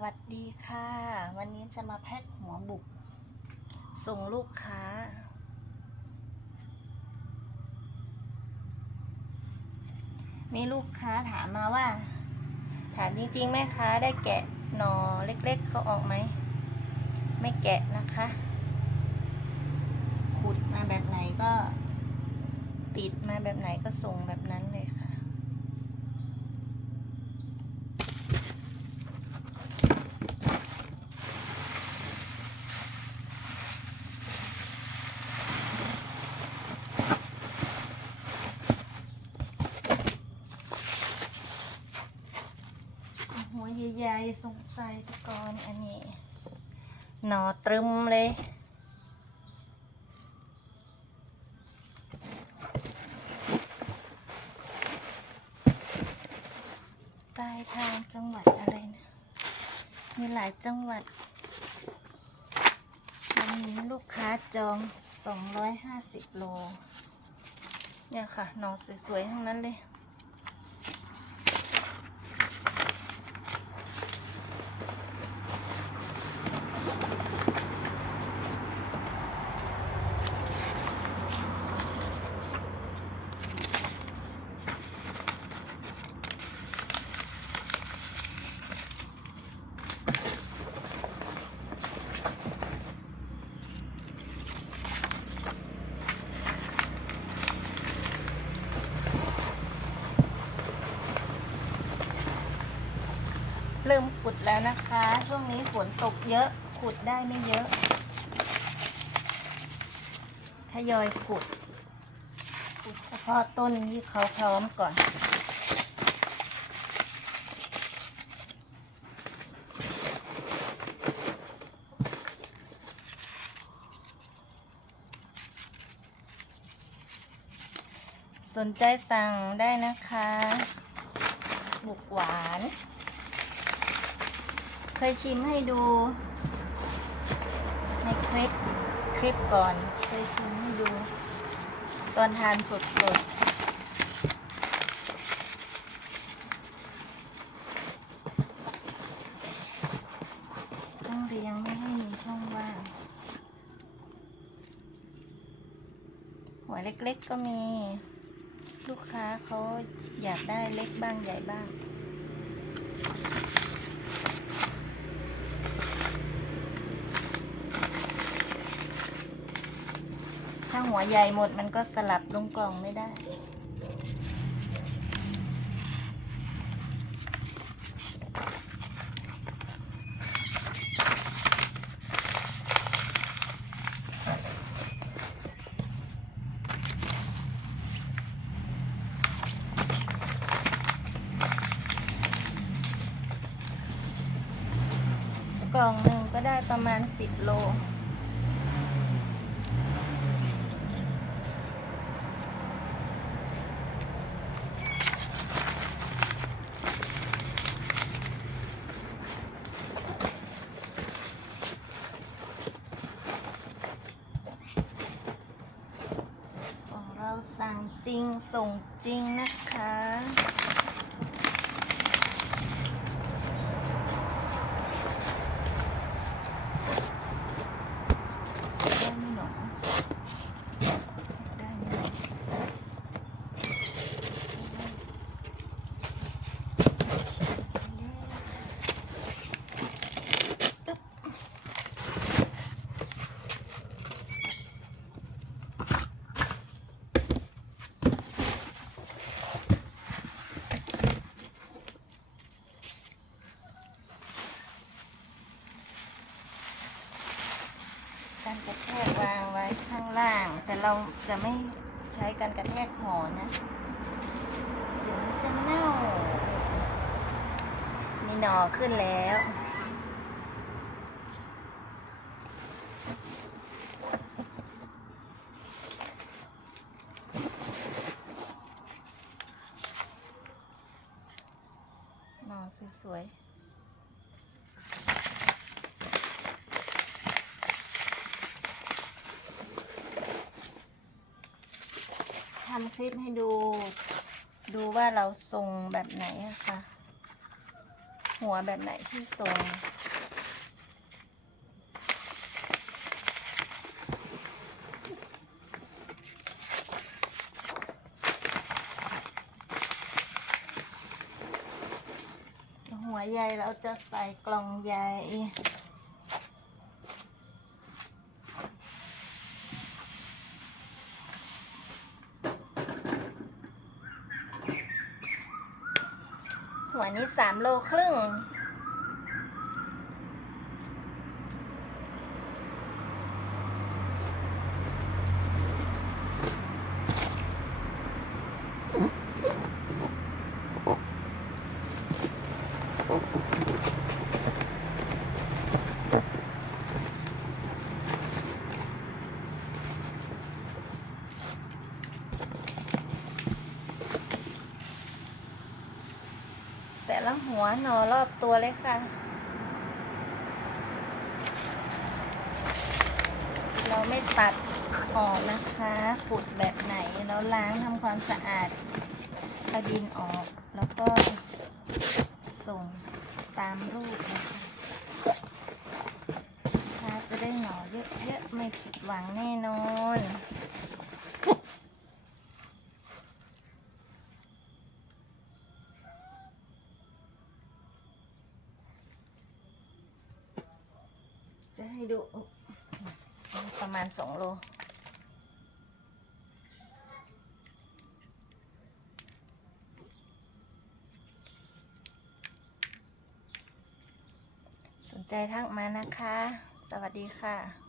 วัสดีค่ะ วันนี้จะมาแพ็คหัวบุก ส่งลูกค้า มีลูกค้าถามมาว่า ถามจริงๆแม่ค้าได้แกะหนอเล็กๆเขาออกไหม ไม่แกะนะคะ ขุดมาแบบไหนก็ ติดมาแบบไหนก็ส่งแบบนั้นเลยค่ะ หัวใหญ่ๆ สงสัยตะกอนอันนี้หนอตรึมเลยปลายทางจังหวัดอะไรนะมีหลายจังหวัดวันนี้ลูกค้าจอง 250 โล เนี่ยค่ะหนอสวยๆ ทั้งนั้นเลย ริ่มขุดแล้วนะคะ ช่วงนี้ฝนตกเยอะ ขุดได้ไม่เยอะ ทยอยขุด ขุดเฉพาะต้นที่เขาพร้อมก่อนสนใจสั่งได้นะคะ บุกหวาน เคยชิมให้ดู ในคลิปคลิปก่อน เคยชิมให้ดู ตอนทานสดสดๆต้องเรียงไม่ให้มีช่องว่าง หัวเล็กๆก็มี ลูกค้าเขาอยากได้เล็กบ้างใหญ่บ้าง ถ้าหัวใหญ่หมดมันก็สลับลงกล่องไม่ได้ กล่องหนึ่งก็ได้ประมาณ 10 โล ของเราสั่ง จริงส่งจริงนะคะ ได้ไหมหนอได้ไหม การกระแทกวางไว้ข้างล่าง แต่เราจะไม่ใช้การกระแทกหอนะเดี๋ยวมันจะเน่า มีหนอขึ้นแล้วหนอสวยๆ ทำคลิปให้ดู ดูว่าเราทรงแบบไหนอะค่ะ หัวแบบไหนที่ทรงหัวใยเราจะใส่กล่องใย หัวนี้สามโลครึ่ง แต่ละหัวหนอรอบตัวเลยค่ะ เราไม่ตัดออกนะคะขุดแบบไหนแล้วล้างทำความสะอาดเอาดินออกแล้วก็ส่งตามรูปนะคะถ้าจะได้หนอเยอะๆไม่ผิดหวังแน่นอน จะ ให้ดู ประมาณสองโล สนใจทักมานะคะ สวัสดีค่ะ